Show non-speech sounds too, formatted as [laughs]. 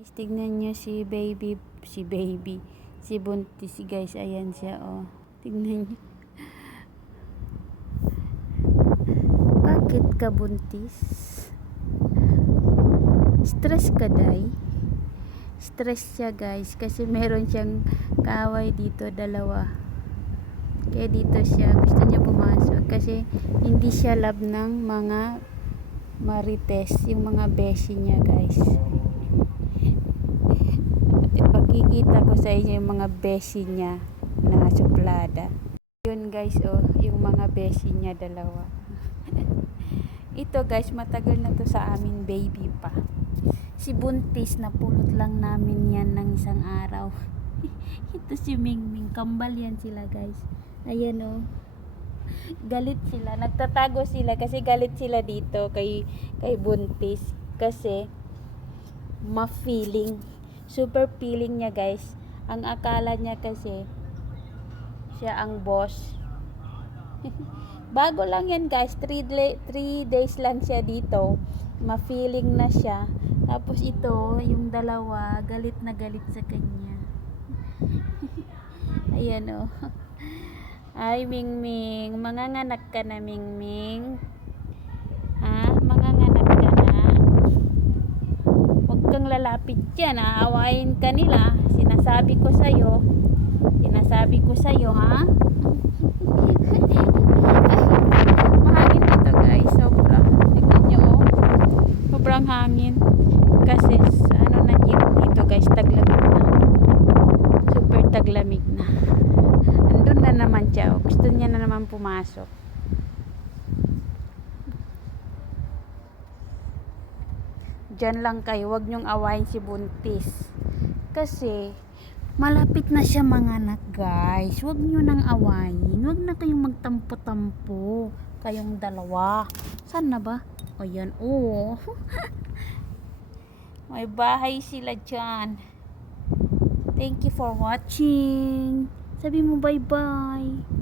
Guys, tignan nyo si baby, si baby, si buntis guys, ayan siya oh. Tignan nyo. Bakit ka buntis? Stress ka day? Stress siya guys kasi meron siyang kaaway dito dalawa. Kaya dito siya gusto niya pumasok kasi hindi siya love ng mga marites, yung mga beshi niya guys. Ipakikita ko sa inyo yung mga beshi niya na suplada. Yun guys oh, yung mga beshi niya dalawa. [laughs] Ito guys, matagal na to sa amin baby pa. Si Buntis na pulot lang namin yan ng isang araw. [laughs] Ito si Mingming, kambal yan sila guys. Ayan oh. Galit sila, nagtatago sila kasi galit sila dito kay kay Buntis kasi ma-feeling. Super feeling niya guys. Ang akala niya kasi siya ang boss. [laughs] Bago lang yan guys, 3 days lang siya dito. Ma-feeling na siya. Tapos ito, yung dalawa, galit na galit sa kanya. [laughs] Ayan o. Ay, Mingming. Manganganak ka na, Mingming. Ha? Manganganak ka na. Huwag kang lalapit dyan. Aawain ka nila. Sinasabi ko sa'yo. Sinasabi ko sa'yo, ha? Mahangin dito, guys. Sobra. Tignan nyo, oh. Sobrang hangin. Kasi, ano na dito guys, taglamig na. Super taglamig na. Andun na naman siya. oh. Gusto niya na naman pumasok. Diyan lang kayo. Huwag niyong awayin si Buntis. Kasi, malapit na siya mga anak guys. Huwag niyo nang awayin. Huwag na kayong magtampo-tampo. Kayong dalawa. Saan na ba? O yan. Oo. [laughs] May bahay sila dyan. Thank you for watching. Sabi mo bye-bye.